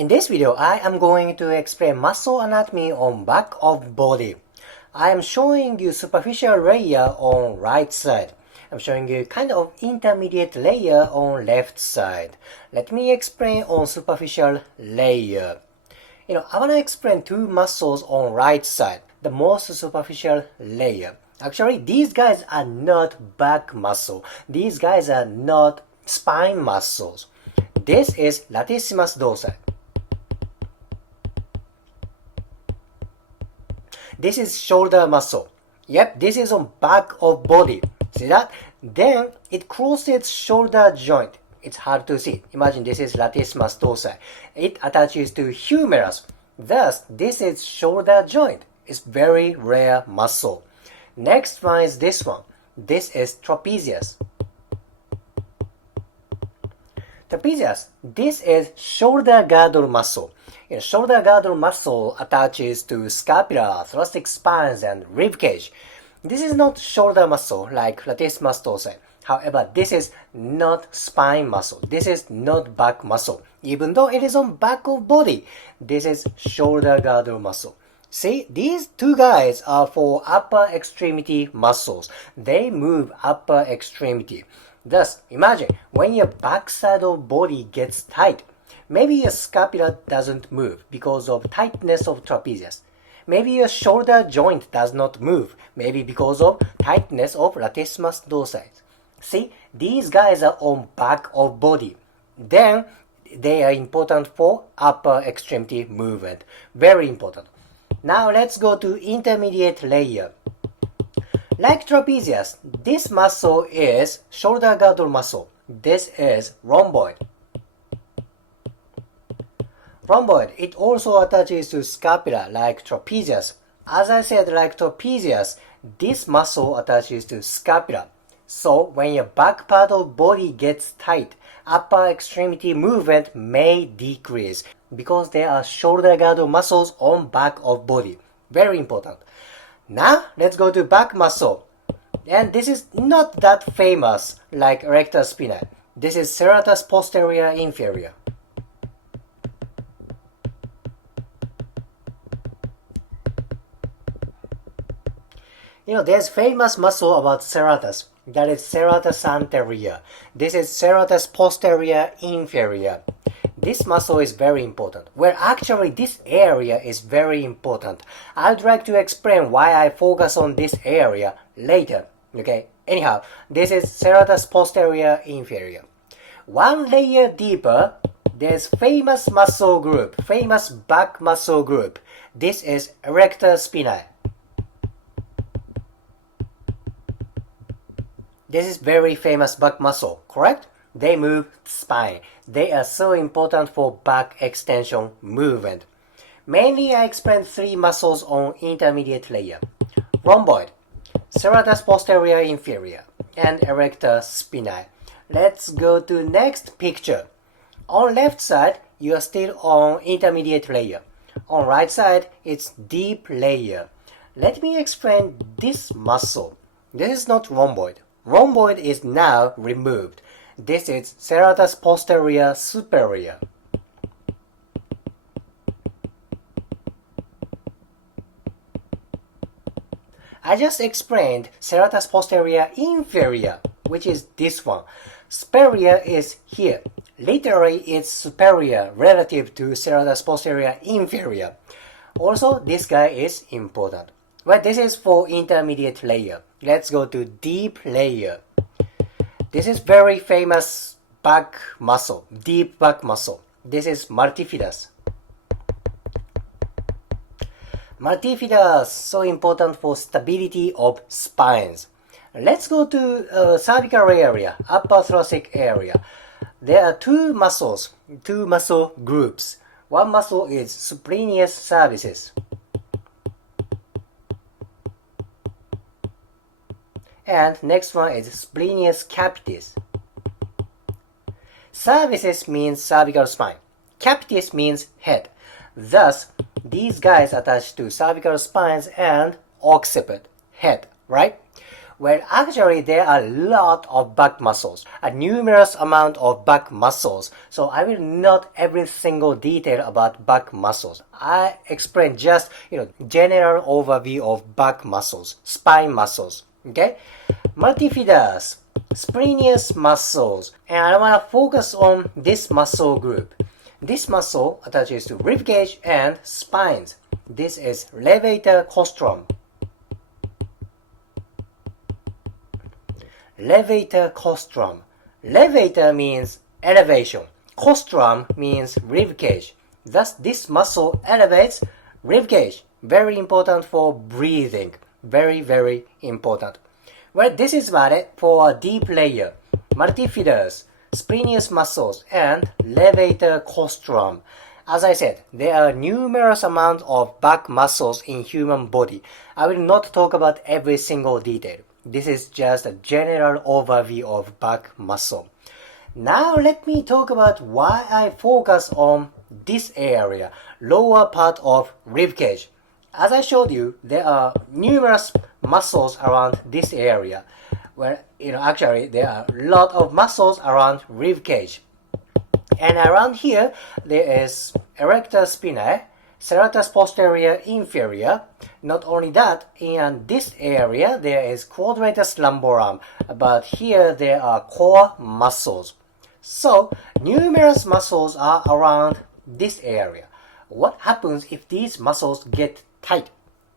In this video, I am going to explain muscle anatomy on back of body. I am showing you superficial layer on right side. I'm showing you kind of intermediate layer on left side. Let me explain on superficial layer. I want to explain two muscles on right side, the most superficial layer. Actually, these guys are not back muscle. These guys are not spine muscles. This is latissimus dorsi. This is shoulder muscle. Yep, this is on back of body. See that? Then it crosses shoulder joint. It's hard to see. Imagine this is latissimus dorsi. It attaches to humerus. Thus, this is shoulder joint. It's very rare muscle. Next one is this one. This is trapezius. Trapezius. This is shoulder girdle muscle. Shoulder girdle muscle attaches to scapula, thoracic spines, and rib cage. This is not shoulder muscle like latissimus dorsi. However, this is not spine muscle. This is not back muscle. Even though it is on back of body, this is shoulder girdle muscle. See, these two guys are for upper extremity muscles. They move upper extremity. Thus, imagine when your backside of body gets tight, maybe your scapula doesn't move because of tightness of trapezius. Maybe your shoulder joint does not move, maybe because of tightness of latissimus dorsi. See, these guys are on back of body. Then, they are important for upper extremity movement. Very important. Now let's go to intermediate layer. Like trapezius, this muscle is shoulder girdle muscle. This is rhomboid. Rhomboid, it also attaches to scapula like trapezius. As I said, like trapezius, this muscle attaches to scapula. So when your back part of body gets tight, upper extremity movement may decrease because there are shoulder girdle muscles on back of body. Very important. Now let's go to back muscle. And this is not that famous like erector spinae. This is serratus posterior inferior. There's famous muscle about serratus. That is serratus anterior. This is serratus posterior inferior. This muscle is very important. Well, actually, this area is very important. I'd like to explain why I focus on this area later. Okay? Anyhow, this is serratus posterior inferior. One layer deeper, there's famous muscle group, famous back muscle group. This is erector spinae. This is very famous back muscle, correct? They move spine. They are so important for back extension movement. Mainly I explained three muscles on intermediate layer. Rhomboid, serratus posterior inferior, and erector spinae. Let's go to next picture. On left side, you are still on intermediate layer. On right side, it's deep layer. Let me explain this muscle. This is not rhomboid. Rhomboid is now removed. This is serratus posterior superior. I just explained serratus posterior inferior, which is this one. Superior is here. Literally, it's superior relative to serratus posterior inferior. Also, this guy is important. Well, this is for intermediate layer. Let's go to deep layer. This is very famous back muscle, deep back muscle. This is multifidus. Multifidus, so important for stability of spines. Let's go to cervical area, upper thoracic area. There are two muscle groups. One muscle is splenius cervicis. And next one is splenius capitis. Cervicis means cervical spine. Capitis means head. Thus, these guys attach to cervical spines and occiput, head, right? Well, actually, there are a lot of back muscles, a numerous amount of back muscles. So I will not every single detail about back muscles. I explain just, general overview of back muscles, spine muscles. Okay, multifidus, splenius muscles, and I want to focus on this muscle group. This muscle attaches to ribcage and spines. This is levator costrum. Levator costrum. Levator means elevation. Costrum means ribcage. Thus, this muscle elevates ribcage. Very important for breathing. Very, very important. Well, this is valid for a deep layer. Multifidus, splenius muscles, and levator costrum. As I said, there are numerous amounts of back muscles in human body. I will not talk about every single detail. This is just a general overview of back muscle. Now let me talk about why I focus on this area, lower part of ribcage. As I showed you, there are numerous muscles around this area. Where, actually there are a lot of muscles around ribcage. And around here, there is erector spinae, serratus posterior inferior. Not only that, in this area, there is quadratus lumborum, but here there are core muscles. So, numerous muscles are around this area. What happens if these muscles get tight?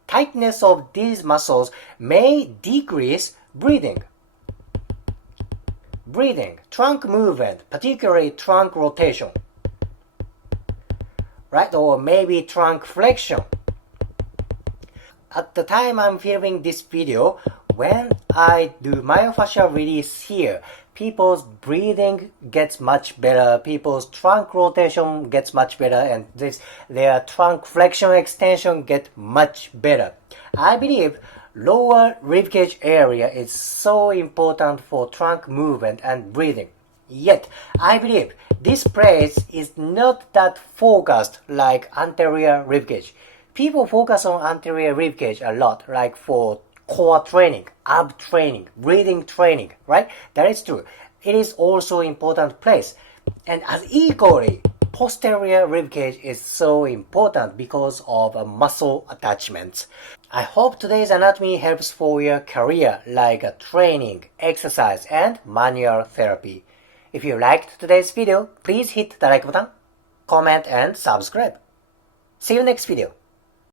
Tightness of these muscles may decrease breathing. Trunk movement, particularly trunk rotation, right? Or maybe trunk flexion. At the time I'm filming this video, when I do myofascial release here, people's breathing gets much better, people's trunk rotation gets much better, and their trunk flexion extension get much better. I believe lower ribcage area is so important for trunk movement and breathing. Yet, I believe this place is not that focused like anterior ribcage. People focus on anterior ribcage a lot, like for core training, ab training, breathing training, right? That is true. It is also important place. And as equally, posterior ribcage is so important because of muscle attachments. I hope today's anatomy helps for your career, like training, exercise, and manual therapy. If you liked today's video, please hit the like button, comment, and subscribe. See you next video.